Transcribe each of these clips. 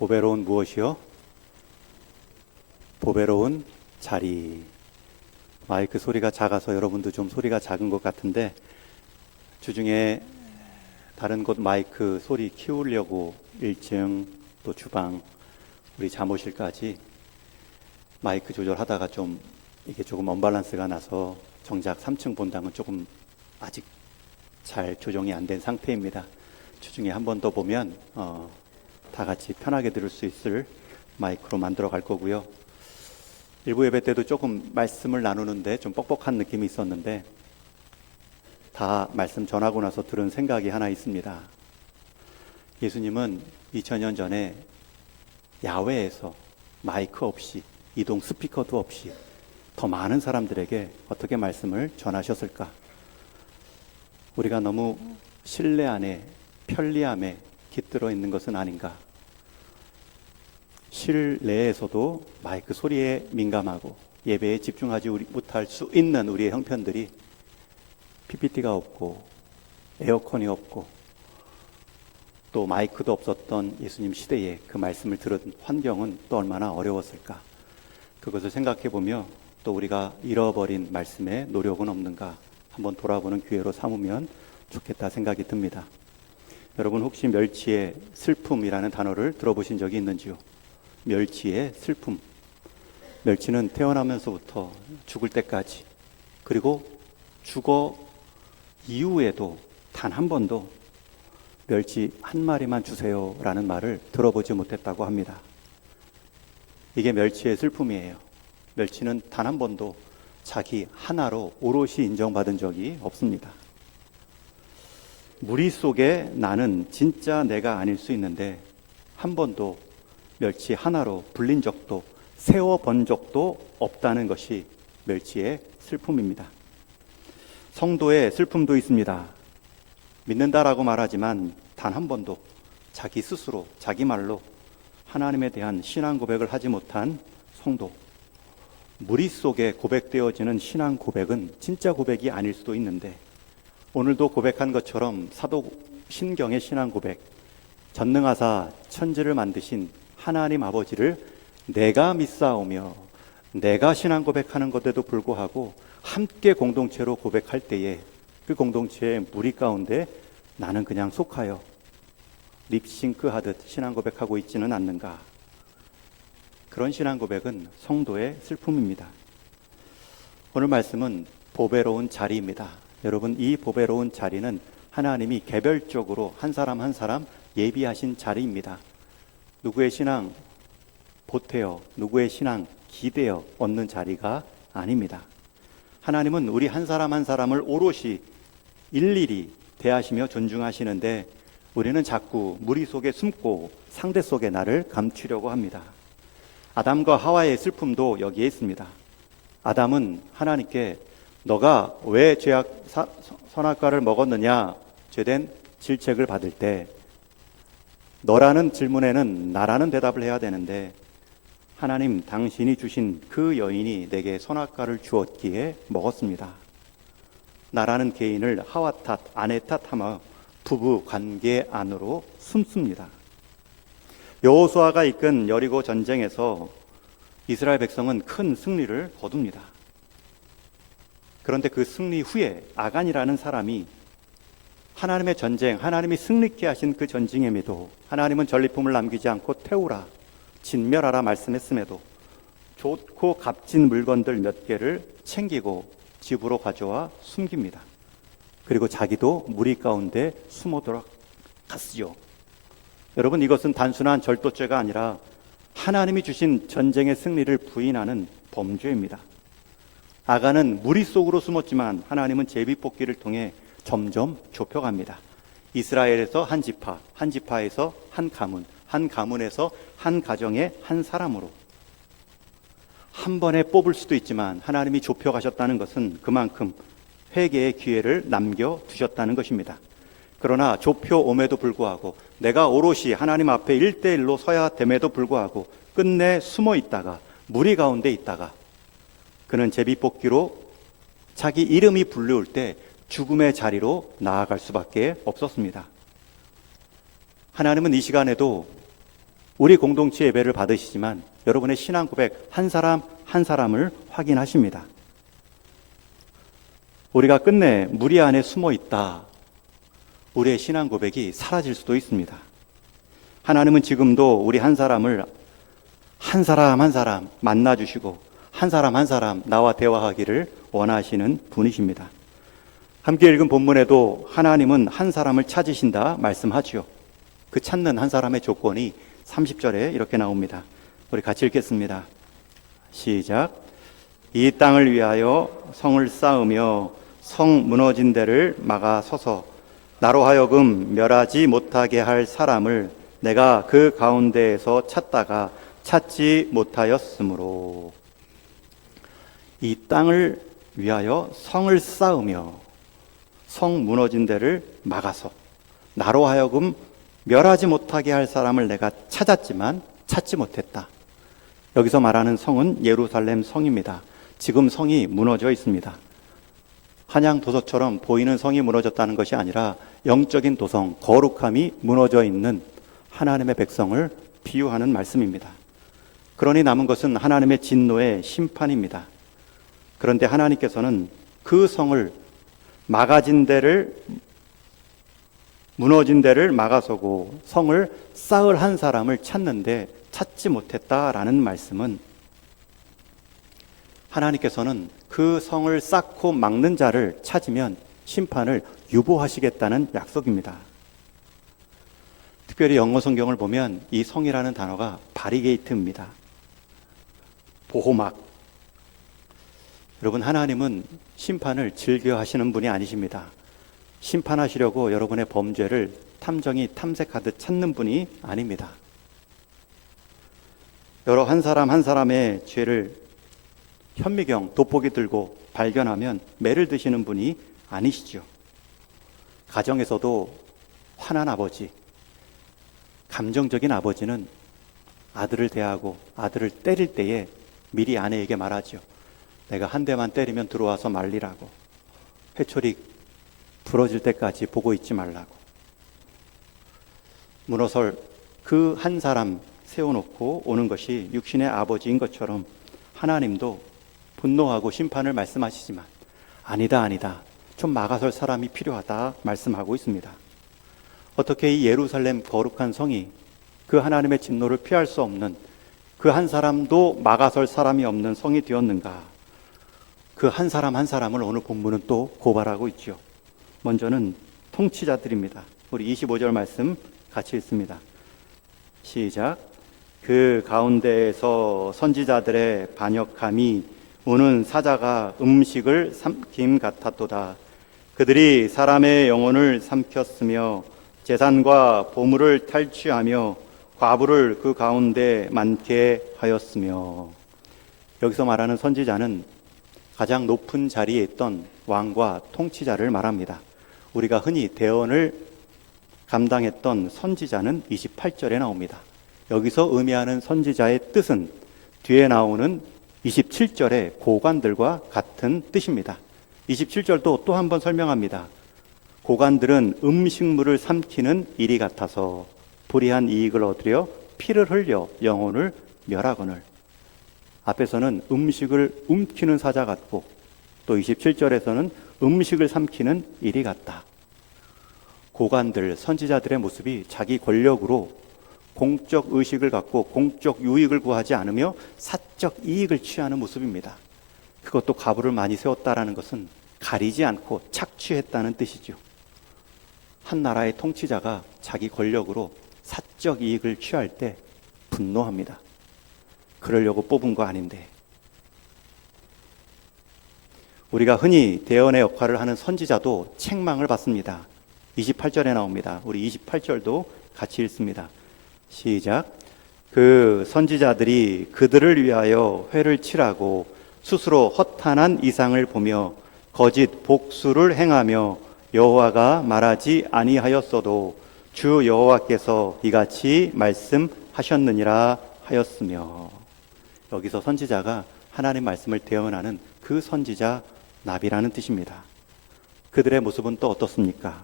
보배로운 무엇이요? 보배로운 자리. 마이크 소리가 작아서 여러분도 좀 소리가 작은 것 같은데, 주중에 다른 곳 마이크 소리 키우려고 1층 또 주방, 우리 잠옷실까지 마이크 조절하다가 이게 조금 언밸런스가 나서 정작 3층 본당은 조금 아직 잘 조정이 안 된 상태입니다. 주중에 한 번 더 보면 다 같이 편하게 들을 수 있을 마이크로 만들어 갈 거고요. 일부 예배 때도 조금 말씀을 나누는데 좀 뻑뻑한 느낌이 있었는데, 다 말씀 전하고 나서 들은 생각이 하나 있습니다. 예수님은 2000년 전에 야외에서 마이크 없이, 이동 스피커도 없이 더 많은 사람들에게 어떻게 말씀을 전하셨을까? 우리가 너무 실내 안에 편리함에 깃들어 있는 것은 아닌가? 실내에서도 마이크 소리에 민감하고 예배에 집중하지 못할 수 있는 우리의 형편들이 PPT가 없고 에어컨이 없고 또 마이크도 없었던 예수님 시대에 그 말씀을 들은 환경은 또 얼마나 어려웠을까? 그것을 생각해 보며 또 우리가 잃어버린 말씀에 노력은 없는가 한번 돌아보는 기회로 삼으면 좋겠다 생각이 듭니다. 여러분, 혹시 멸치의 슬픔이라는 단어를 들어보신 적이 있는지요? 멸치의 슬픔. 멸치는 태어나면서부터 죽을 때까지, 그리고 죽어 이후에도 단 한 번도 멸치 한 마리만 주세요 라는 말을 들어보지 못했다고 합니다. 이게 멸치의 슬픔이에요. 멸치는 단 한 번도 자기 하나로 오롯이 인정받은 적이 없습니다. 무리 속에 나는 진짜 내가 아닐 수 있는데 한 번도 멸치 하나로 불린 적도 세워본 적도 없다는 것이 멸치의 슬픔입니다. 성도의 슬픔도 있습니다. 믿는다라고 말하지만 단 한 번도 자기 스스로, 자기 말로 하나님에 대한 신앙 고백을 하지 못한 성도. 무리 속에 고백되어지는 신앙 고백은 진짜 고백이 아닐 수도 있는데, 오늘도 고백한 것처럼 사도신경의 신앙 고백, 전능하사 천지를 만드신 하나님 아버지를 내가 믿사오며 내가 신앙 고백하는 것에도 불구하고 함께 공동체로 고백할 때에 그 공동체의 무리 가운데 나는 그냥 속하여 립싱크 하듯 신앙 고백하고 있지는 않는가? 그런 신앙 고백은 성도의 슬픔입니다. 오늘 말씀은 보배로운 자리입니다. 여러분, 이 보배로운 자리는 하나님이 개별적으로 한 사람 한 사람 예비하신 자리입니다. 누구의 신앙 보태어, 누구의 신앙 기대어 얻는 자리가 아닙니다. 하나님은 우리 한 사람 한 사람을 오롯이 일일이 대하시며 존중하시는데, 우리는 자꾸 무리 속에 숨고 상대 속에 나를 감추려고 합니다. 아담과 하와의 슬픔도 여기에 있습니다. 아담은 하나님께 너가 왜 선악과를 먹었느냐 죄된 질책을 받을 때 너라는 질문에는 나라는 대답을 해야 되는데, 하나님 당신이 주신 그 여인이 내게 선악과를 주었기에 먹었습니다. 나라는 개인을 하와 탓, 아내 탓하며 부부 관계 안으로 숨습니다. 여호수아가 이끈 여리고 전쟁에서 이스라엘 백성은 큰 승리를 거둡니다. 그런데 그 승리 후에 아간이라는 사람이 하나님의 전쟁, 하나님이 승리케 하신 그 전쟁임에도 하나님은 전리품을 남기지 않고 태우라, 진멸하라 말씀했음에도 좋고 값진 물건들 몇 개를 챙기고 집으로 가져와 숨깁니다. 그리고 자기도 무리 가운데 숨어들어 갔지요. 여러분, 이것은 단순한 절도죄가 아니라 하나님이 주신 전쟁의 승리를 부인하는 범죄입니다. 아간은 무리 속으로 숨었지만 하나님은 제비뽑기를 통해 점점 좁혀갑니다. 이스라엘에서 한 지파, 한 지파에서 한 가문, 한 가문에서 한 가정의 한 사람으로 한 번에 뽑을 수도 있지만 하나님이 좁혀가셨다는 것은 그만큼 회개의 기회를 남겨두셨다는 것입니다. 그러나 좁혀옴에도 불구하고 내가 오롯이 하나님 앞에 1대1로 서야 됨에도 불구하고 끝내 숨어 있다가 무리 가운데 있다가 그는 제비뽑기로 자기 이름이 불려올 때 죽음의 자리로 나아갈 수밖에 없었습니다. 하나님은 이 시간에도 우리 공동체 예배를 받으시지만 여러분의 신앙 고백 한 사람 한 사람을 확인하십니다. 우리가 끝내 무리 안에 숨어 있다, 우리의 신앙 고백이 사라질 수도 있습니다. 하나님은 지금도 우리 한 사람을 한 사람 한 사람 만나주시고 한 사람 한 사람 나와 대화하기를 원하시는 분이십니다. 함께 읽은 본문에도 하나님은 한 사람을 찾으신다 말씀하지요. 그 찾는 한 사람의 조건이 30절에 이렇게 나옵니다. 우리 같이 읽겠습니다. 시작. 이 땅을 위하여 성을 쌓으며 성 무너진 데를 막아 서서 나로 하여금 멸하지 못하게 할 사람을 내가 그 가운데에서 찾다가 찾지 못하였으므로. 이 땅을 위하여 성을 쌓으며 성 무너진 데를 막아서 나로 하여금 멸하지 못하게 할 사람을 내가 찾았지만 찾지 못했다. 여기서 말하는 성은 예루살렘 성입니다. 지금 성이 무너져 있습니다. 한양 도서처럼 보이는 성이 무너졌다는 것이 아니라 영적인 도성, 거룩함이 무너져 있는 하나님의 백성을 비유하는 말씀입니다. 그러니 남은 것은 하나님의 진노의 심판입니다. 그런데 하나님께서는 그 성을 무너진 데를 막아서고 성을 쌓을 한 사람을 찾는데 찾지 못했다라는 말씀은 하나님께서는 그 성을 쌓고 막는 자를 찾으면 심판을 유보하시겠다는 약속입니다. 특별히 영어 성경을 보면 이 성이라는 단어가 바리게이트입니다. 보호막. 여러분, 하나님은 심판을 즐겨 하시는 분이 아니십니다. 심판하시려고 여러분의 범죄를 탐정이 탐색하듯 찾는 분이 아닙니다. 여러 한 사람 한 사람의 죄를 현미경, 돋보기 들고 발견하면 매를 드시는 분이 아니시죠. 가정에서도 화난 아버지, 감정적인 아버지는 아들을 대하고 아들을 때릴 때에 미리 아내에게 말하죠. 내가 한 대만 때리면 들어와서 말리라고. 회초리 부러질 때까지 보고 있지 말라고. 문어설 그 한 사람 세워놓고 오는 것이 육신의 아버지인 것처럼 하나님도 분노하고 심판을 말씀하시지만 아니다, 좀 막아설 사람이 필요하다 말씀하고 있습니다. 어떻게 이 예루살렘 거룩한 성이 그 하나님의 진노를 피할 수 없는 그 한 사람도 막아설 사람이 없는 성이 되었는가? 그 한 사람 한 사람을 오늘 본문은 또 고발하고 있죠. 먼저는 통치자들입니다. 우리 25절 말씀 같이 읽습니다. 시작. 그 가운데에서 선지자들의 반역함이 우는 사자가 음식을 삼킴 같았도다. 그들이 사람의 영혼을 삼켰으며 재산과 보물을 탈취하며 과부를 그 가운데 많게 하였으며. 여기서 말하는 선지자는 가장 높은 자리에 있던 왕과 통치자를 말합니다. 우리가 흔히 대언을 감당했던 선지자는 28절에 나옵니다. 여기서 의미하는 선지자의 뜻은 뒤에 나오는 27절의 고관들과 같은 뜻입니다. 27절도 또 한 번 설명합니다. 고관들은 음식물을 삼키는 일이 같아서 불의한 이익을 얻으려 피를 흘려 영혼을 멸하거늘. 앞에서는 음식을 움키는 사자 같고 또 27절에서는 음식을 삼키는 일이 같다. 고관들, 선지자들의 모습이 자기 권력으로 공적 의식을 갖고 공적 유익을 구하지 않으며 사적 이익을 취하는 모습입니다. 그것도 과부를 많이 세웠다라는 것은 가리지 않고 착취했다는 뜻이죠. 한 나라의 통치자가 자기 권력으로 사적 이익을 취할 때 분노합니다. 그러려고 뽑은 거 아닌데. 우리가 흔히 대언의 역할을 하는 선지자도 책망을 받습니다. 28절에 나옵니다. 우리 28절도 같이 읽습니다. 시작. 그 선지자들이 그들을 위하여 회를 치라고 스스로 허탄한 이상을 보며 거짓 복수를 행하며 여호와가 말하지 아니하였어도 주 여호와께서 이같이 말씀하셨느니라 하였으며. 여기서 선지자가 하나님 말씀을 대언하는 그 선지자 나비라는 뜻입니다. 그들의 모습은 또 어떻습니까?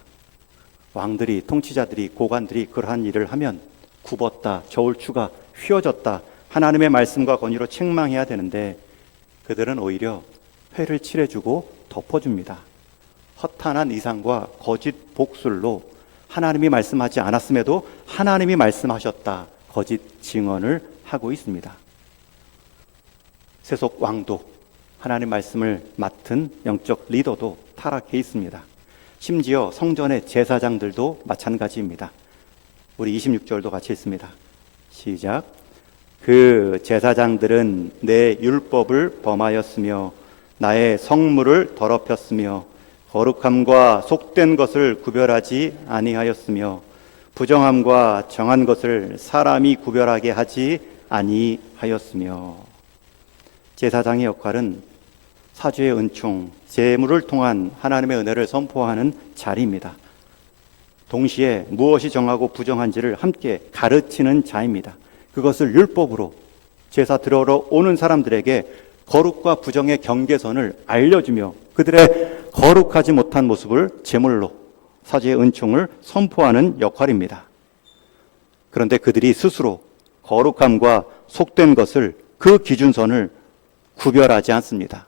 왕들이, 통치자들이, 고관들이 그러한 일을 하면 굽었다, 저울추가 휘어졌다, 하나님의 말씀과 권위로 책망해야 되는데 그들은 오히려 회를 칠해주고 덮어줍니다. 허탄한 이상과 거짓 복술로 하나님이 말씀하지 않았음에도 하나님이 말씀하셨다, 거짓 증언을 하고 있습니다. 세속 왕도, 하나님 말씀을 맡은 영적 리더도 타락해 있습니다. 심지어 성전의 제사장들도 마찬가지입니다. 우리 26절도 같이 읽습니다. 시작. 그 제사장들은 내 율법을 범하였으며 나의 성물을 더럽혔으며 거룩함과 속된 것을 구별하지 아니하였으며 부정함과 정한 것을 사람이 구별하게 하지 아니하였으며. 제사장의 역할은 사주의 은총, 제물을 통한 하나님의 은혜를 선포하는 자리입니다. 동시에 무엇이 정하고 부정한지를 함께 가르치는 자입니다. 그것을 율법으로 제사 드리러 오는 사람들에게 거룩과 부정의 경계선을 알려주며 그들의 거룩하지 못한 모습을 제물로 사주의 은총을 선포하는 역할입니다. 그런데 그들이 스스로 거룩함과 속된 것을, 그 기준선을 구별하지 않습니다.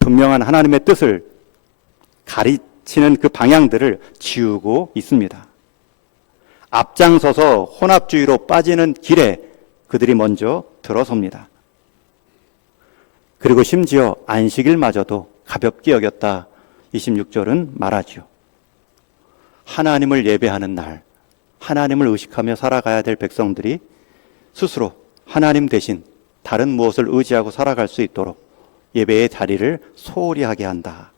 분명한 하나님의 뜻을 가르치는 그 방향들을 지우고 있습니다. 앞장서서 혼합주의로 빠지는 길에 그들이 먼저 들어섭니다. 그리고 심지어 안식일마저도 가볍게 여겼다, 26절은 말하죠. 하나님을 예배하는 날, 하나님을 의식하며 살아가야 될 백성들이 스스로 하나님 대신 다른 무엇을 의지하고 살아갈 수 있도록 예배의 자리를 소홀히 하게 한다.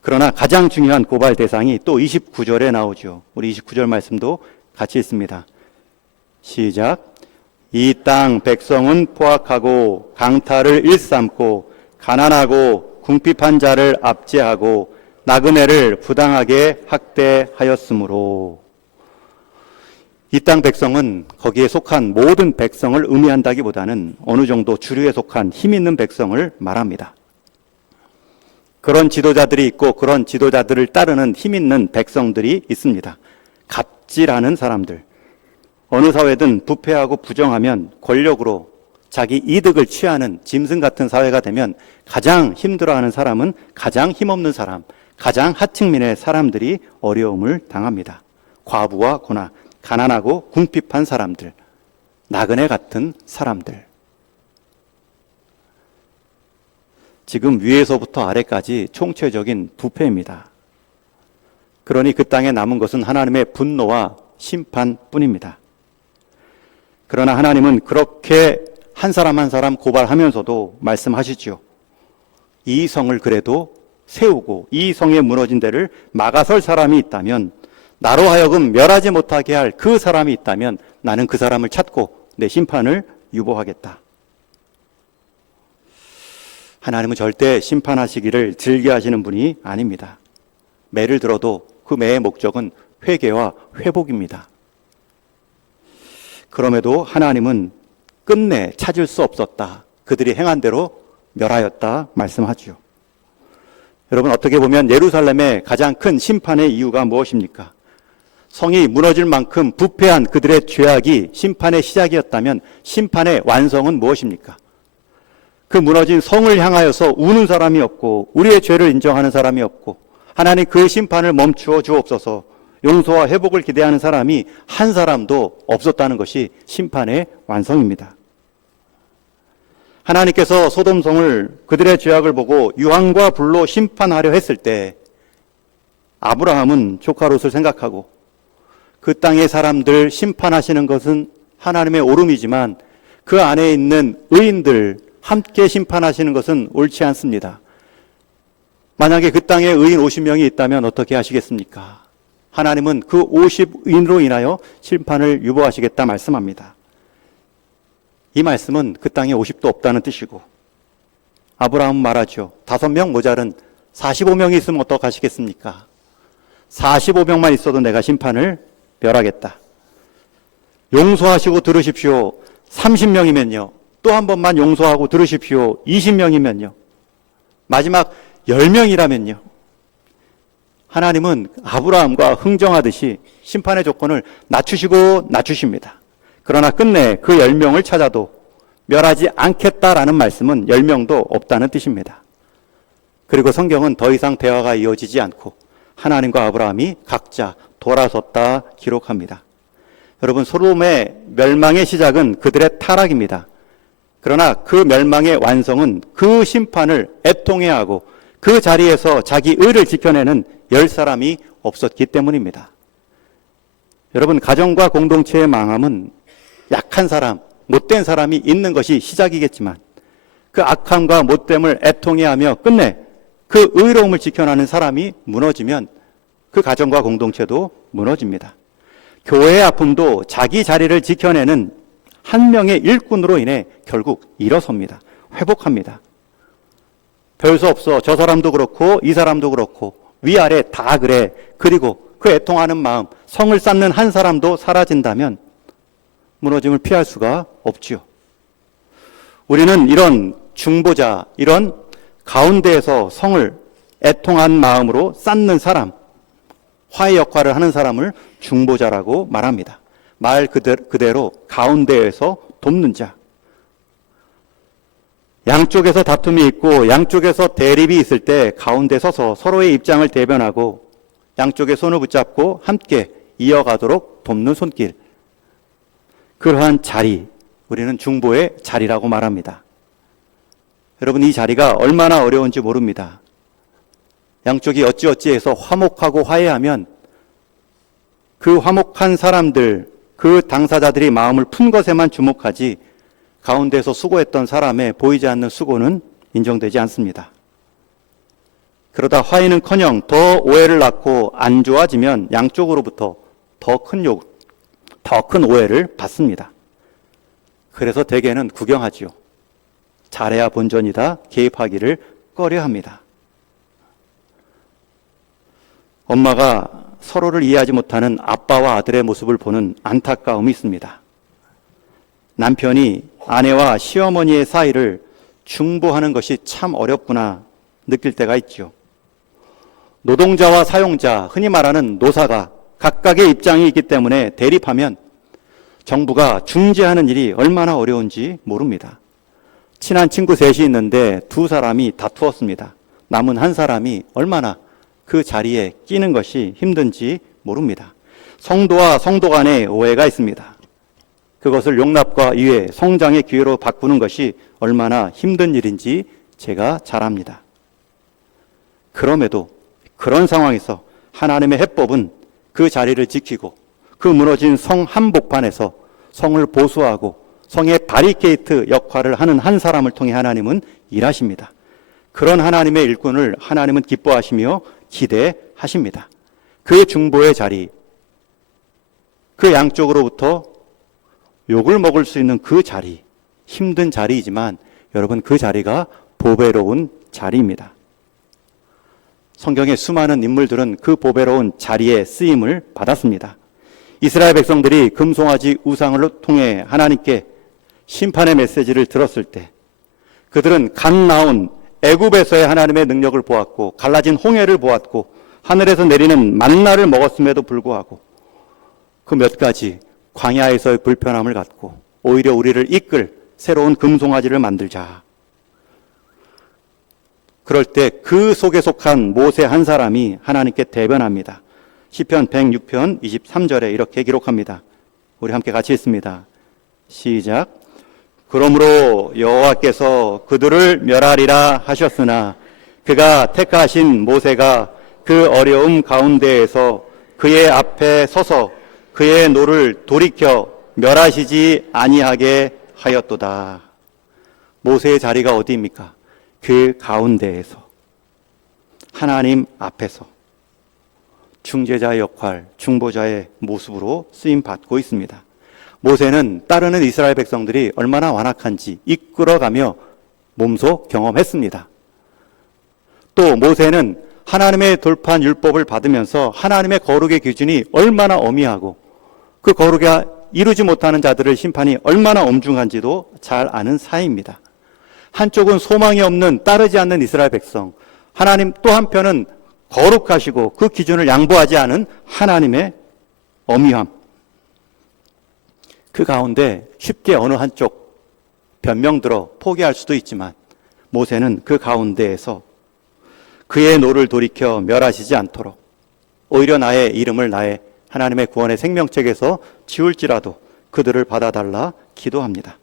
그러나 가장 중요한 고발 대상이 또 29절에 나오죠. 우리 29절 말씀도 같이 읽습니다. 시작. 이 땅 백성은 포악하고 강탈을 일삼고 가난하고 궁핍한 자를 압제하고 나그네를 부당하게 학대하였으므로. 이 땅 백성은 거기에 속한 모든 백성을 의미한다기보다는 어느 정도 주류에 속한 힘 있는 백성을 말합니다. 그런 지도자들이 있고 그런 지도자들을 따르는 힘 있는 백성들이 있습니다. 갑질하는 사람들. 어느 사회든 부패하고 부정하면 권력으로 자기 이득을 취하는 짐승 같은 사회가 되면 가장 힘들어하는 사람은 가장 힘없는 사람, 가장 하층민의 사람들이 어려움을 당합니다. 과부와 고난, 가난하고 궁핍한 사람들, 나그네 같은 사람들. 지금 위에서부터 아래까지 총체적인 부패입니다. 그러니 그 땅에 남은 것은 하나님의 분노와 심판뿐입니다. 그러나 하나님은 그렇게 한 사람 한 사람 고발하면서도 말씀하시죠. 이 성을 그래도 세우고 이 성에 무너진 데를 막아설 사람이 있다면, 나로 하여금 멸하지 못하게 할 그 사람이 있다면 나는 그 사람을 찾고 내 심판을 유보하겠다. 하나님은 절대 심판하시기를 즐겨하시는 분이 아닙니다. 매를 들어도 그 매의 목적은 회개와 회복입니다. 그럼에도 하나님은 끝내 찾을 수 없었다, 그들이 행한 대로 멸하였다 말씀하죠. 여러분, 어떻게 보면 예루살렘의 가장 큰 심판의 이유가 무엇입니까? 성이 무너질 만큼 부패한 그들의 죄악이 심판의 시작이었다면 심판의 완성은 무엇입니까? 그 무너진 성을 향하여서 우는 사람이 없고 우리의 죄를 인정하는 사람이 없고 하나님 그의 심판을 멈추어 주옵소서, 용서와 회복을 기대하는 사람이 한 사람도 없었다는 것이 심판의 완성입니다. 하나님께서 소돔성을, 그들의 죄악을 보고 유황과 불로 심판하려 했을 때 아브라함은 조카 롯을 생각하고 그 땅의 사람들 심판하시는 것은 하나님의 오름이지만 그 안에 있는 의인들 함께 심판하시는 것은 옳지 않습니다. 만약에 그 땅에 의인 50명이 있다면 어떻게 하시겠습니까? 하나님은 그 50의인으로 인하여 심판을 유보하시겠다 말씀합니다. 이 말씀은 그 땅에 50도 없다는 뜻이고, 아브라함은 말하죠. 5명 모자른 45명이 있으면 어떡하시겠습니까? 45명만 있어도 내가 심판을 멸하겠다. 용서하시고 들으십시오. 30명이면요. 또 한 번만 용서하고 들으십시오. 20명이면요. 마지막 10명이라면요. 하나님은 아브라함과 흥정하듯이 심판의 조건을 낮추시고 낮추십니다. 그러나 끝내 그 10명을 찾아도 멸하지 않겠다라는 말씀은 10명도 없다는 뜻입니다. 그리고 성경은 더 이상 대화가 이어지지 않고 하나님과 아브라함이 각자 돌아섰다 기록합니다. 여러분, 소돔의 멸망의 시작은 그들의 타락입니다. 그러나 그 멸망의 완성은 그 심판을 애통해야 하고 그 자리에서 자기 의를 지켜내는 10사람이 없었기 때문입니다. 여러분, 가정과 공동체의 망함은 약한 사람, 못된 사람이 있는 것이 시작이겠지만 그 악함과 못됨을 애통해야 하며 끝내 그 의로움을 지켜나는 사람이 무너지면 그 가정과 공동체도 무너집니다. 교회의 아픔도 자기 자리를 지켜내는 한 명의 일꾼으로 인해 결국 일어섭니다. 회복합니다. 별 수 없어. 저 사람도 그렇고 이 사람도 그렇고 위아래 다 그래. 그리고 그 애통하는 마음, 성을 쌓는 한 사람도 사라진다면 무너짐을 피할 수가 없지요. 우리는 이런 중보자, 이런 가운데에서 성을 애통한 마음으로 쌓는 사람, 화해 역할을 하는 사람을 중보자라고 말합니다. 말 그대로 가운데에서 돕는 자. 양쪽에서 다툼이 있고 양쪽에서 대립이 있을 때 가운데 서서 서로의 입장을 대변하고 양쪽의 손을 붙잡고 함께 이어가도록 돕는 손길. 그러한 자리, 우리는 중보의 자리라고 말합니다. 여러분, 이 자리가 얼마나 어려운지 모릅니다. 양쪽이 어찌어찌해서 화목하고 화해하면 그 화목한 사람들, 그 당사자들이 마음을 푼 것에만 주목하지 가운데서 수고했던 사람의 보이지 않는 수고는 인정되지 않습니다. 그러다 화해는커녕 더 오해를 낳고 안 좋아지면 양쪽으로부터 더 큰 오해를 받습니다. 그래서 대개는 구경하지요. 잘해야 본전이다 개입하기를 꺼려합니다. 엄마가 서로를 이해하지 못하는 아빠와 아들의 모습을 보는 안타까움이 있습니다. 남편이 아내와 시어머니의 사이를 중보하는 것이 참 어렵구나 느낄 때가 있죠. 노동자와 사용자, 흔히 말하는 노사가 각각의 입장이 있기 때문에 대립하면 정부가 중재하는 일이 얼마나 어려운지 모릅니다. 친한 친구 셋이 있는데 두 사람이 다투었습니다. 남은 한 사람이 얼마나 그 자리에 끼는 것이 힘든지 모릅니다. 성도와 성도 간의 오해가 있습니다. 그것을 용납과 이해, 성장의 기회로 바꾸는 것이 얼마나 힘든 일인지 제가 잘 압니다. 그럼에도 그런 상황에서 하나님의 해법은 그 자리를 지키고 그 무너진 성 한복판에서 성을 보수하고 성의 바리케이트 역할을 하는 한 사람을 통해 하나님은 일하십니다. 그런 하나님의 일꾼을 하나님은 기뻐하시며 기대하십니다. 그 중보의 자리, 그 양쪽으로부터 욕을 먹을 수 있는 그 자리, 힘든 자리이지만 여러분, 그 자리가 보배로운 자리입니다. 성경의 수많은 인물들은 그 보배로운 자리에 쓰임을 받았습니다. 이스라엘 백성들이 금송아지 우상을 통해 하나님께 심판의 메시지를 들었을 때 그들은 갓 나온 애굽에서의 하나님의 능력을 보았고 갈라진 홍해를 보았고 하늘에서 내리는 만나를 먹었음에도 불구하고 그 몇 가지 광야에서의 불편함을 갖고 오히려 우리를 이끌 새로운 금송아지를 만들자. 그럴 때 그 속에 속한 모세 한 사람이 하나님께 대변합니다. 시편 106편 23절에 이렇게 기록합니다. 우리 함께 같이 읽습니다. 시작. 그러므로 여호와께서 그들을 멸하리라 하셨으나 그가 택하신 모세가 그 어려움 가운데에서 그의 앞에 서서 그의 노를 돌이켜 멸하시지 아니하게 하였도다. 모세의 자리가 어디입니까? 그 가운데에서, 하나님 앞에서 중재자의 역할, 중보자의 모습으로 쓰임받고 있습니다. 모세는 따르는 이스라엘 백성들이 얼마나 완악한지 이끌어가며 몸소 경험했습니다. 또 모세는 하나님의 돌판 율법을 받으면서 하나님의 거룩의 기준이 얼마나 엄미하고 그 거룩이 이루지 못하는 자들의 심판이 얼마나 엄중한지도 잘 아는 사이입니다. 한쪽은 소망이 없는, 따르지 않는 이스라엘 백성, 하나님 또 한편은 거룩하시고 그 기준을 양보하지 않은 하나님의 엄위함. 그 가운데 쉽게 어느 한쪽 변명 들어 포기할 수도 있지만 모세는 그 가운데에서 그의 노를 돌이켜 멸하시지 않도록 오히려 나의 이름을 나의 하나님의 구원의 생명책에서 지울지라도 그들을 받아달라 기도합니다.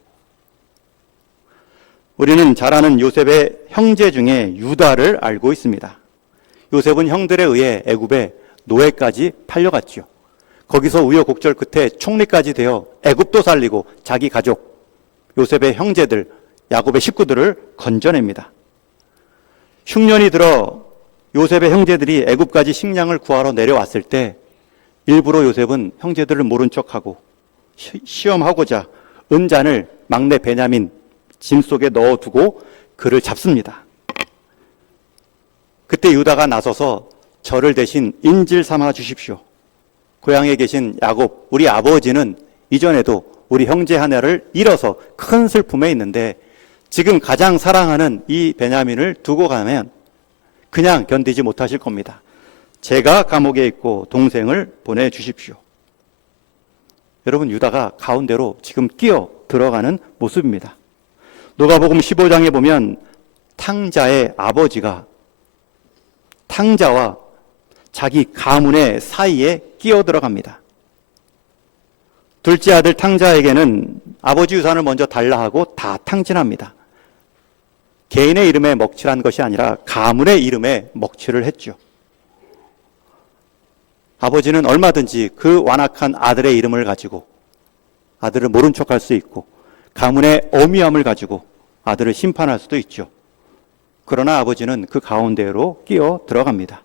우리는 잘 아는 요셉의 형제 중에 유다를 알고 있습니다. 요셉은 형들에 의해 애굽에 노예까지 팔려갔지요. 거기서 우여곡절 끝에 총리까지 되어 애굽도 살리고 자기 가족, 요셉의 형제들, 야곱의 식구들을 건져냅니다. 흉년이 들어 요셉의 형제들이 애굽까지 식량을 구하러 내려왔을 때 일부러 요셉은 형제들을 모른 척하고 시험하고자 은잔을 막내 베냐민 짐 속에 넣어두고 그를 잡습니다. 그때 유다가 나서서 저를 대신 인질 삼아 주십시오. 고향에 계신 야곱, 우리 아버지는 이전에도 우리 형제 하나를 잃어서 큰 슬픔에 있는데 지금 가장 사랑하는 이 베냐민을 두고 가면 그냥 견디지 못하실 겁니다. 제가 감옥에 있고 동생을 보내주십시오. 여러분, 유다가 가운데로 지금 끼어 들어가는 모습입니다. 누가복음 15장에 보면 탕자의 아버지가 탕자와 자기 가문의 사이에 끼어 들어갑니다. 둘째 아들 탕자에게는 아버지 유산을 먼저 달라 하고 다 탕진합니다. 개인의 이름에 먹칠한 것이 아니라 가문의 이름에 먹칠을 했죠. 아버지는 얼마든지 그 완악한 아들의 이름을 가지고 아들을 모른 척할 수 있고 가문의 엄위함을 가지고 아들을 심판할 수도 있죠. 그러나 아버지는 그 가운데로 끼어 들어갑니다.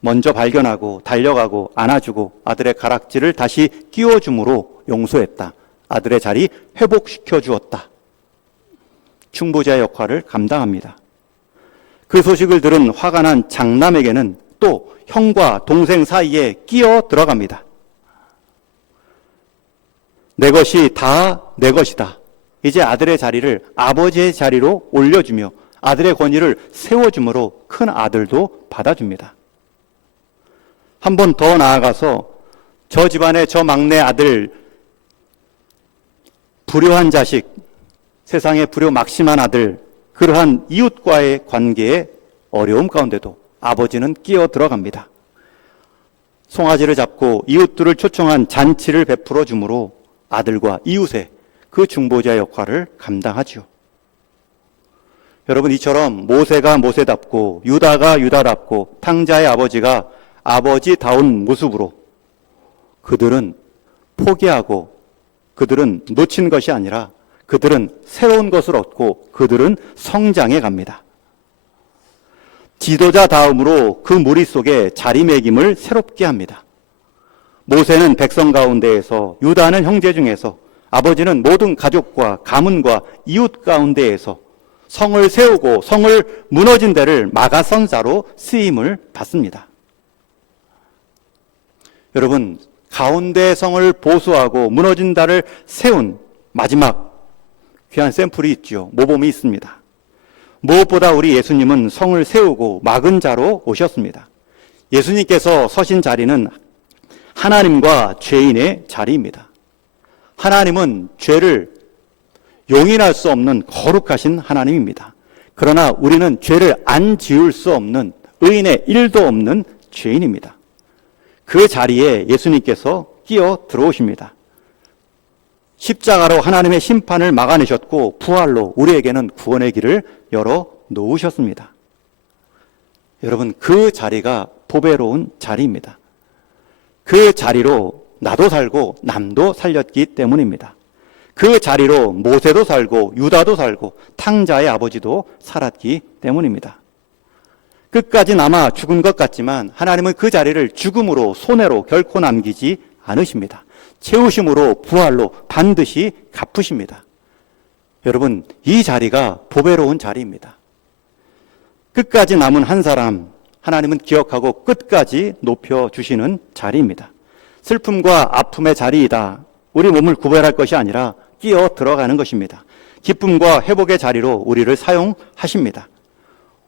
먼저 발견하고 달려가고 안아주고 아들의 가락지를 다시 끼워줌으로 용서했다. 아들의 자리 회복시켜 주었다. 충보자의 역할을 감당합니다. 그 소식을 들은 화가 난 장남에게는 또 형과 동생 사이에 끼어 들어갑니다. 내 것이 다 내 것이다. 이제 아들의 자리를 아버지의 자리로 올려주며 아들의 권위를 세워줌으로 큰 아들도 받아줍니다. 한 번 더 나아가서 저 집안의 저 막내 아들, 불효한 자식, 세상의 불효 막심한 아들, 그러한 이웃과의 관계에 어려움 가운데도 아버지는 끼어 들어갑니다. 송아지를 잡고 이웃들을 초청한 잔치를 베풀어 주므로 아들과 이웃의 그 중보자의 역할을 감당하죠. 여러분, 이처럼 모세가 모세답고 유다가 유다답고 탕자의 아버지가 아버지다운 모습으로 그들은 포기하고 그들은 놓친 것이 아니라 그들은 새로운 것을 얻고 그들은 성장해 갑니다. 지도자 다음으로 그 무리 속에 자리매김을 새롭게 합니다. 모세는 백성 가운데에서, 유다는 형제 중에서, 아버지는 모든 가족과 가문과 이웃 가운데에서 성을 세우고 성을 무너진 데를 마가선자로 쓰임을 받습니다. 여러분, 가운데 성을 보수하고 무너진 데를 세운 마지막 귀한 샘플이 있죠. 모범이 있습니다. 무엇보다 우리 예수님은 성을 세우고 막은 자로 오셨습니다. 예수님께서 서신 자리는 하나님과 죄인의 자리입니다. 하나님은 죄를 용인할 수 없는 거룩하신 하나님입니다. 그러나 우리는 죄를 안 지을 수 없는 의인의 일도 없는 죄인입니다. 그 자리에 예수님께서 끼어 들어오십니다. 십자가로 하나님의 심판을 막아내셨고 부활로 우리에게는 구원의 길을 열어 놓으셨습니다. 여러분, 그 자리가 보배로운 자리입니다. 그 자리로 나도 살고 남도 살렸기 때문입니다. 그 자리로 모세도 살고 유다도 살고 탕자의 아버지도 살았기 때문입니다. 끝까지 남아 죽은 것 같지만 하나님은 그 자리를 죽음으로 손해로 결코 남기지 않으십니다. 채우심으로 부활로 반드시 갚으십니다. 여러분, 이 자리가 보배로운 자리입니다. 끝까지 남은 한 사람 하나님은 기억하고 끝까지 높여주시는 자리입니다. 슬픔과 아픔의 자리이다. 우리 몸을 구별할 것이 아니라 끼어 들어가는 것입니다. 기쁨과 회복의 자리로 우리를 사용하십니다.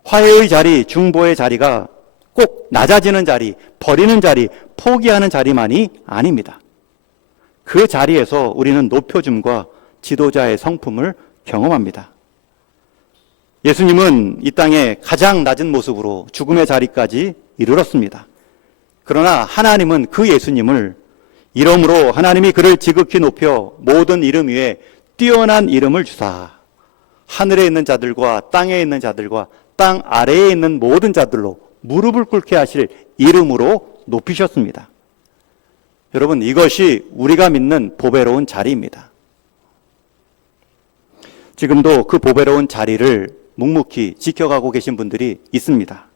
화해의 자리, 중보의 자리가 꼭 낮아지는 자리, 버리는 자리, 포기하는 자리만이 아닙니다. 그 자리에서 우리는 높여줌과 지도자의 성품을 경험합니다. 예수님은 이 땅에 가장 낮은 모습으로 죽음의 자리까지 이르렀습니다. 그러나 하나님은 그 예수님을 이름으로 하나님이 그를 지극히 높여 모든 이름 위에 뛰어난 이름을 주사 하늘에 있는 자들과 땅에 있는 자들과 땅 아래에 있는 모든 자들로 무릎을 꿇게 하실 이름으로 높이셨습니다. 여러분, 이것이 우리가 믿는 보배로운 자리입니다. 지금도 그 보배로운 자리를 묵묵히 지켜가고 계신 분들이 있습니다.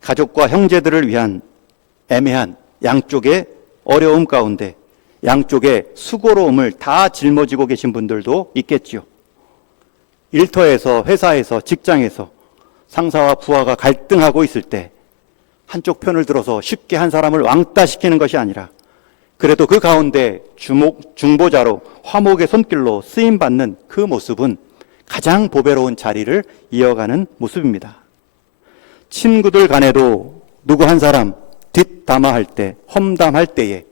가족과 형제들을 위한 애매한 양쪽의 어려움 가운데 양쪽의 수고로움을 다 짊어지고 계신 분들도 있겠지요. 일터에서, 회사에서, 직장에서 상사와 부하가 갈등하고 있을 때 한쪽 편을 들어서 쉽게 한 사람을 왕따시키는 것이 아니라 그래도 그 가운데 중보자로 화목의 손길로 쓰임받는 그 모습은 가장 보배로운 자리를 이어가는 모습입니다. 친구들 간에도 누구 한 사람 뒷담화할 때, 험담할 때에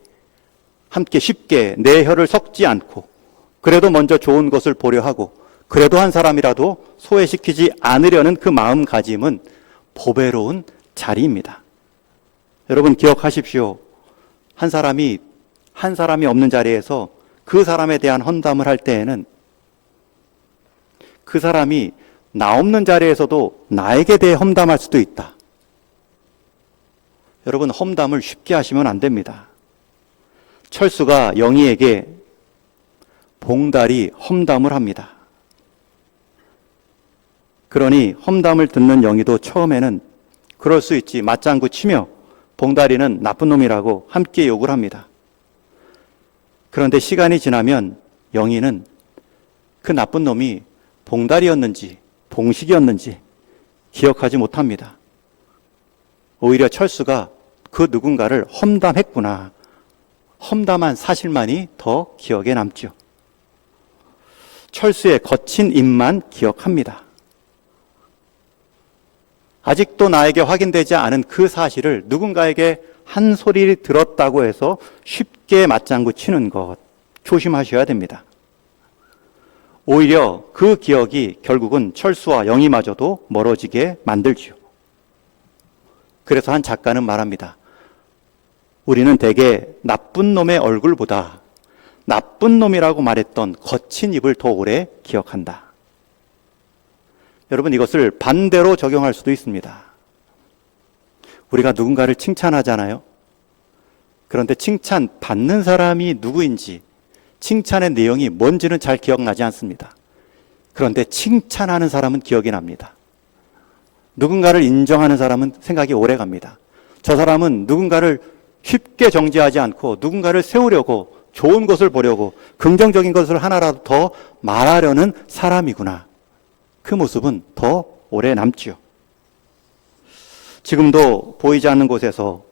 함께 쉽게 내 혀를 섞지 않고 그래도 먼저 좋은 것을 보려 하고 그래도 한 사람이라도 소외시키지 않으려는 그 마음가짐은 보배로운 자리입니다. 여러분 기억하십시오. 한 사람이 없는 자리에서 그 사람에 대한 험담을 할 때에는 그 사람이 나 없는 자리에서도 나에게 대해 험담할 수도 있다. 여러분, 험담을 쉽게 하시면 안 됩니다. 철수가 영희에게 봉달이 험담을 합니다. 그러니 험담을 듣는 영희도 처음에는 그럴 수 있지 맞장구 치며 봉다리는 나쁜 놈이라고 함께 욕을 합니다. 그런데 시간이 지나면 영희는 그 나쁜 놈이 봉다리였는지 봉식이었는지 기억하지 못합니다. 오히려 철수가 그 누군가를 험담했구나, 험담한 사실만이 더 기억에 남죠. 철수의 거친 입만 기억합니다. 아직도 나에게 확인되지 않은 그 사실을 누군가에게 한 소리 들었다고 해서 쉽게 맞장구 치는 것 조심하셔야 됩니다. 오히려 그 기억이 결국은 철수와 영희마저도 멀어지게 만들지요. 그래서 한 작가는 말합니다. 우리는 대개 나쁜 놈의 얼굴보다 나쁜 놈이라고 말했던 거친 입을 더 오래 기억한다. 여러분, 이것을 반대로 적용할 수도 있습니다. 우리가 누군가를 칭찬하잖아요. 그런데 칭찬받는 사람이 누구인지, 칭찬의 내용이 뭔지는 잘 기억나지 않습니다. 그런데 칭찬하는 사람은 기억이 납니다. 누군가를 인정하는 사람은 생각이 오래 갑니다. 저 사람은 누군가를 쉽게 정지하지 않고 누군가를 세우려고, 좋은 것을 보려고, 긍정적인 것을 하나라도 더 말하려는 사람이구나. 그 모습은 더 오래 남지요. 지금도 보이지 않는 곳에서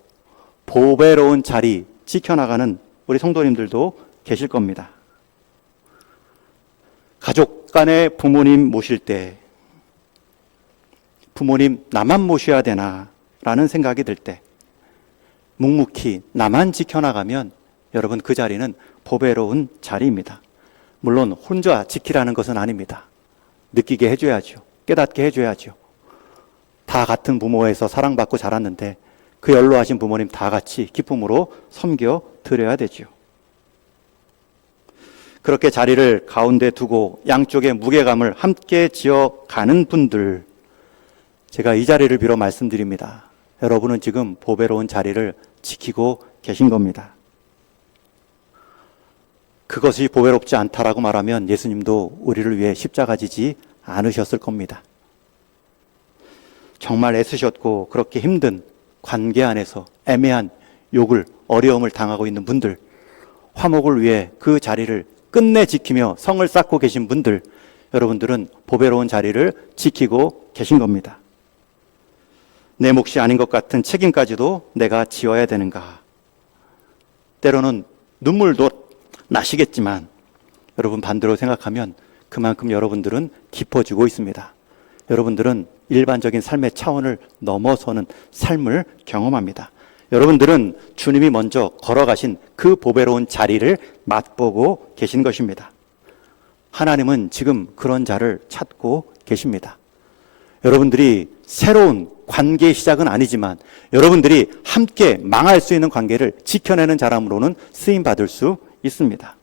보배로운 자리 지켜나가는 우리 성도님들도 계실 겁니다. 가족 간에 부모님 모실 때 부모님 나만 모셔야 되나 라는 생각이 들 때 묵묵히 나만 지켜나가면 여러분 그 자리는 보배로운 자리입니다. 물론 혼자 지키라는 것은 아닙니다. 느끼게 해줘야죠. 깨닫게 해줘야죠. 다 같은 부모에서 사랑받고 자랐는데 그 연로하신 부모님 다 같이 기쁨으로 섬겨 드려야 되죠. 그렇게 자리를 가운데 두고 양쪽의 무게감을 함께 지어가는 분들, 제가 이 자리를 빌어 말씀드립니다. 여러분은 지금 보배로운 자리를 지키고 계신 겁니다. 그것이 보배롭지 않다라고 말하면 예수님도 우리를 위해 십자가 지지 않으셨을 겁니다. 정말 애쓰셨고 그렇게 힘든 관계 안에서 애매한 욕을, 어려움을 당하고 있는 분들, 화목을 위해 그 자리를 끝내 지키며 성을 쌓고 계신 분들, 여러분들은 보배로운 자리를 지키고 계신 겁니다. 내 몫이 아닌 것 같은 책임까지도 내가 지어야 되는가? 때로는 눈물도 나시겠지만 여러분 반대로 생각하면 그만큼 여러분들은 깊어지고 있습니다. 여러분들은 일반적인 삶의 차원을 넘어서는 삶을 경험합니다. 여러분들은 주님이 먼저 걸어가신 그 보배로운 자리를 맛보고 계신 것입니다. 하나님은 지금 그런 자를 찾고 계십니다. 여러분들이 새로운 관계의 시작은 아니지만 여러분들이 함께 망할 수 있는 관계를 지켜내는 사람으로는 쓰임받을 수 있습니다.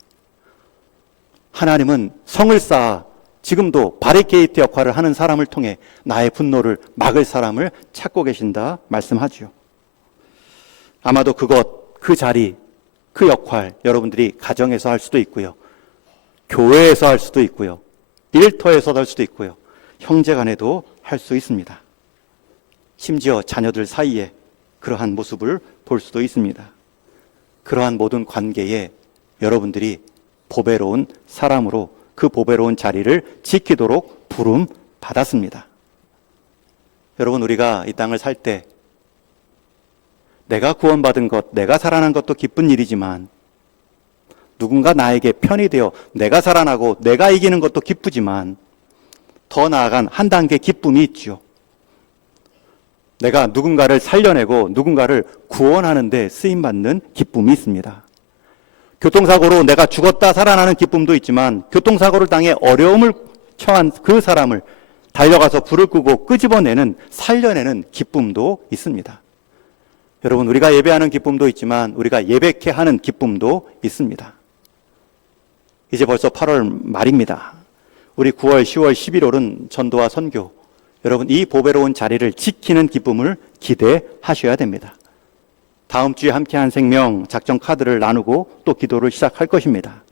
하나님은 성을 쌓아 지금도 바리케이트 역할을 하는 사람을 통해 나의 분노를 막을 사람을 찾고 계신다 말씀하죠. 아마도 그 자리, 그 역할 여러분들이 가정에서 할 수도 있고요. 교회에서 할 수도 있고요. 일터에서 할 수도 있고요. 형제 간에도 할 수 있습니다. 심지어 자녀들 사이에 그러한 모습을 볼 수도 있습니다. 그러한 모든 관계에 여러분들이 보배로운 사람으로 그 보배로운 자리를 지키도록 부름 받았습니다. 여러분, 우리가 이 땅을 살 때 내가 구원받은 것, 내가 살아난 것도 기쁜 일이지만 누군가 나에게 편이 되어 내가 살아나고 내가 이기는 것도 기쁘지만 더 나아간 한 단계 기쁨이 있죠. 내가 누군가를 살려내고 누군가를 구원하는 데 쓰임받는 기쁨이 있습니다. 교통사고로 내가 죽었다 살아나는 기쁨도 있지만 교통사고를 당해 어려움을 처한 그 사람을 달려가서 불을 끄고 끄집어내는, 살려내는 기쁨도 있습니다. 여러분, 우리가 예배하는 기쁨도 있지만 우리가 예배케 하는 기쁨도 있습니다. 이제 벌써 8월 말입니다. 우리 9월, 10월, 11월은 전도와 선교, 여러분 이 보배로운 자리를 지키는 기쁨을 기대하셔야 됩니다. 다음 주에 함께한 생명 작전 카드를 나누고 또 기도를 시작할 것입니다.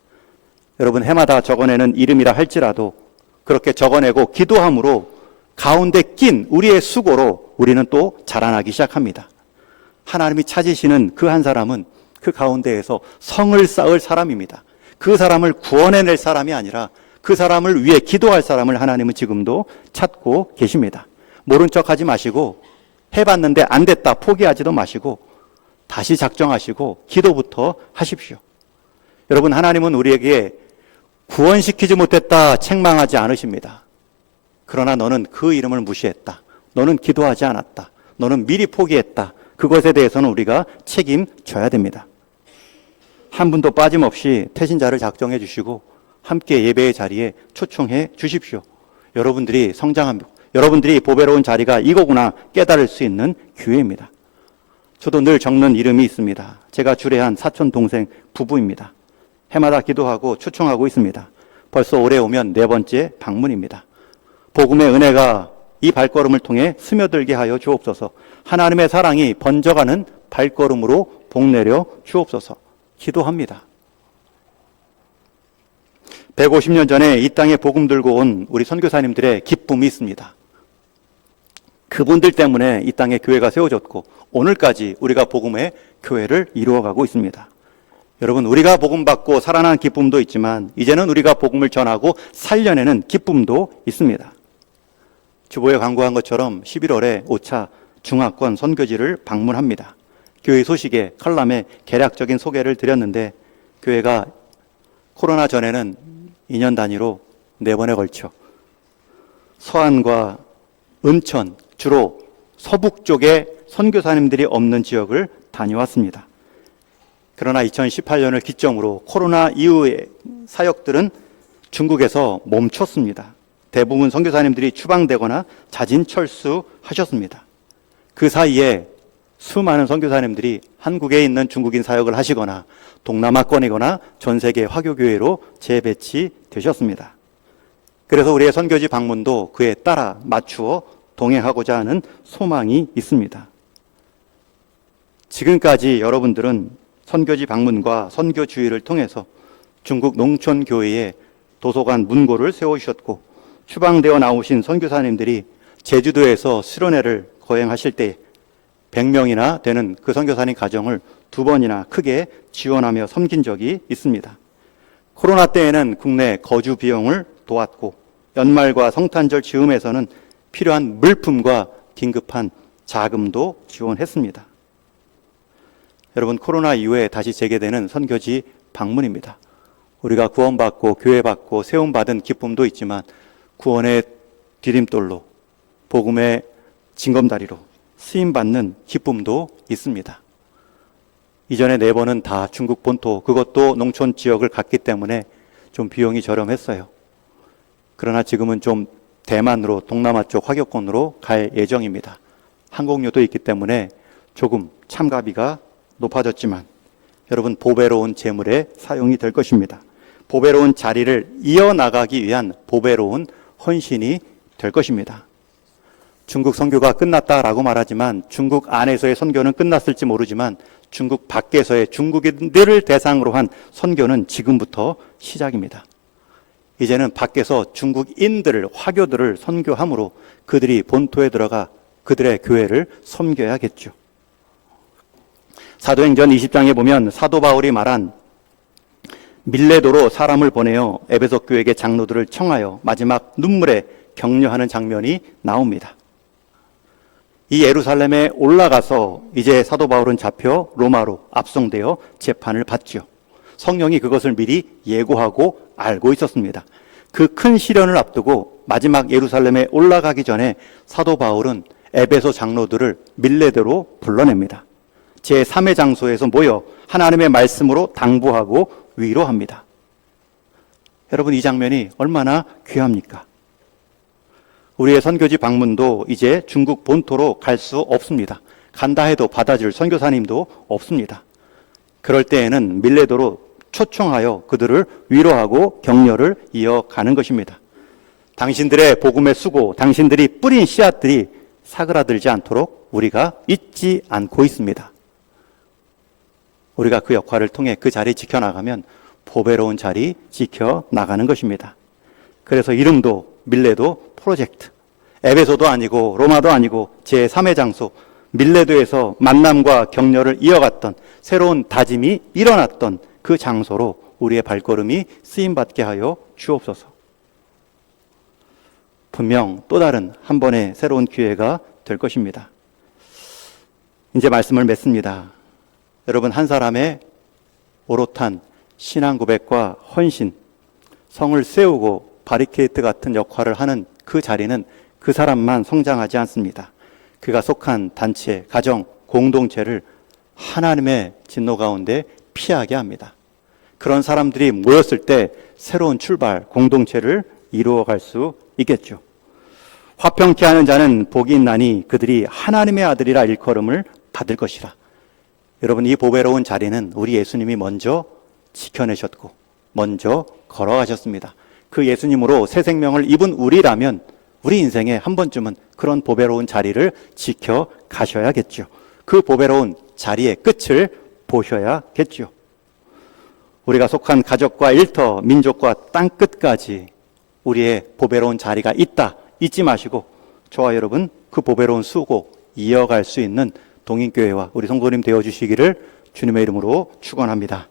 여러분, 해마다 적어내는 이름이라 할지라도 그렇게 적어내고 기도함으로 가운데 낀 우리의 수고로 우리는 또 자라나기 시작합니다. 하나님이 찾으시는 그 한 사람은 그 가운데에서 성을 쌓을 사람입니다. 그 사람을 구원해낼 사람이 아니라 그 사람을 위해 기도할 사람을 하나님은 지금도 찾고 계십니다. 모른 척하지 마시고, 해봤는데 안 됐다 포기하지도 마시고 다시 작정하시고 기도부터 하십시오. 여러분, 하나님은 우리에게 구원시키지 못했다 책망하지 않으십니다. 그러나 너는 그 이름을 무시했다, 너는 기도하지 않았다, 너는 미리 포기했다, 그것에 대해서는 우리가 책임져야 됩니다. 한 분도 빠짐없이 태신자를 작정해 주시고 함께 예배의 자리에 초청해 주십시오. 여러분들이 성장합니다. 여러분들이 보배로운 자리가 이거구나 깨달을 수 있는 기회입니다. 저도 늘 적는 이름이 있습니다. 제가 주례한 사촌 동생 부부입니다. 해마다 기도하고 초청하고 있습니다. 벌써 올해 오면 4번째 방문입니다. 복음의 은혜가 이 발걸음을 통해 스며들게 하여 주옵소서. 하나님의 사랑이 번져가는 발걸음으로 복내려 주옵소서. 기도합니다. 150년 전에 이 땅에 복음 들고 온 우리 선교사님들의 기쁨이 있습니다. 그분들 때문에 이 땅에 교회가 세워졌고 오늘까지 우리가 복음의 교회를 이루어가고 있습니다. 여러분, 우리가 복음 받고 살아난 기쁨도 있지만 이제는 우리가 복음을 전하고 살려내는 기쁨도 있습니다. 주보에 광고한 것처럼 11월에 5차 중화권 선교지를 방문합니다. 교회 소식에 칼럼에 개략적인 소개를 드렸는데 교회가 코로나 전에는 2년 단위로 4번에 걸쳐 서안과 은천, 주로 서북 쪽에 선교사님들이 없는 지역을 다녀왔습니다. 그러나 2018년을 기점으로 코로나 이후의 사역들은 중국에서 멈췄습니다. 대부분 선교사님들이 추방되거나 자진 철수하셨습니다. 그 사이에 수많은 선교사님들이 한국에 있는 중국인 사역을 하시거나 동남아권이거나 전 세계 화교교회로 재배치되셨습니다. 그래서 우리의 선교지 방문도 그에 따라 맞추어 동행하고자 하는 소망이 있습니다. 지금까지 여러분들은 선교지 방문과 선교 주의를 통해서 중국 농촌교회에 도서관 문고를 세워주셨고 추방되어 나오신 선교사님들이 제주도에서 수련회를 거행하실 때 100명이나 되는 그 선교사님 가정을 2번이나 크게 지원하며 섬긴 적이 있습니다. 코로나 때에는 국내 거주 비용을 도왔고 연말과 성탄절 즈음에서는 필요한 물품과 긴급한 자금도 지원했습니다. 여러분, 코로나 이후에 다시 재개되는 선교지 방문입니다. 우리가 구원받고 교회받고 세움받은 기쁨도 있지만 구원의 디딤돌로 복음의 징검다리로 쓰임받는 기쁨도 있습니다. 이전에 4번은 다 중국 본토, 그것도 농촌 지역을 갔기 때문에 좀 비용이 저렴했어요. 그러나 지금은 좀 대만으로, 동남아 쪽 화교권으로 갈 예정입니다. 항공료도 있기 때문에 조금 참가비가 높아졌지만 여러분, 보배로운 재물의 사용이 될 것입니다. 보배로운 자리를 이어나가기 위한 보배로운 헌신이 될 것입니다. 중국 선교가 끝났다라고 말하지만 중국 안에서의 선교는 끝났을지 모르지만 중국 밖에서의 중국인들을 대상으로 한 선교는 지금부터 시작입니다. 이제는 밖에서 중국인들을, 화교들을 선교함으로 그들이 본토에 들어가 그들의 교회를 섬겨야겠죠. 사도행전 20장에 보면 사도 바울이 말한 밀레도로 사람을 보내어 에베소 교회의 장로들을 청하여 마지막 눈물에 격려하는 장면이 나옵니다. 이 예루살렘에 올라가서 이제 사도 바울은 잡혀 로마로 압송되어 재판을 받죠. 성령이 그것을 미리 예고하고 알고 있었습니다. 그 큰 시련을 앞두고 마지막 예루살렘에 올라가기 전에 사도 바울은 에베소 장로들을 밀레도로 불러냅니다. 제3의 장소에서 모여 하나님의 말씀으로 당부하고 위로합니다. 여러분, 이 장면이 얼마나 귀합니까? 우리의 선교지 방문도 이제 중국 본토로 갈 수 없습니다. 간다 해도 받아줄 선교사님도 없습니다. 그럴 때에는 밀레도로 초청하여 그들을 위로하고 격려를 이어가는 것입니다. 당신들의 복음의 수고, 당신들이 뿌린 씨앗들이 사그라들지 않도록 우리가 잊지 않고 있습니다. 우리가 그 역할을 통해 그 자리 지켜나가면 보배로운 자리 지켜나가는 것입니다. 그래서 이름도 밀레도 프로젝트. 에베소도 아니고 로마도 아니고 제3의 장소 밀레도에서 만남과 격려를 이어갔던, 새로운 다짐이 일어났던 그 장소로 우리의 발걸음이 쓰임받게 하여 주옵소서. 분명 또 다른 한 번의 새로운 기회가 될 것입니다. 이제 말씀을 맺습니다. 여러분, 한 사람의 오롯한 신앙 고백과 헌신, 성을 세우고 바리케이트 같은 역할을 하는 그 자리는 그 사람만 성장하지 않습니다. 그가 속한 단체, 가정, 공동체를 하나님의 진노 가운데 피하게 합니다. 그런 사람들이 모였을 때 새로운 출발, 공동체를 이루어갈 수 있겠죠. 화평케 하는 자는 복이 있나니 그들이 하나님의 아들이라 일컬음을 받을 것이라. 여러분, 이 보배로운 자리는 우리 예수님이 먼저 지켜내셨고 먼저 걸어가셨습니다. 그 예수님으로 새 생명을 입은 우리라면 우리 인생에 한 번쯤은 그런 보배로운 자리를 지켜가셔야겠죠. 그 보배로운 자리의 끝을 보셔야겠죠. 우리가 속한 가족과 일터, 민족과 땅끝까지 우리의 보배로운 자리가 있다 잊지 마시고 저와 여러분 그 보배로운 수고 이어갈 수 있는 동인교회와 우리 성도님 되어주시기를 주님의 이름으로 축원합니다.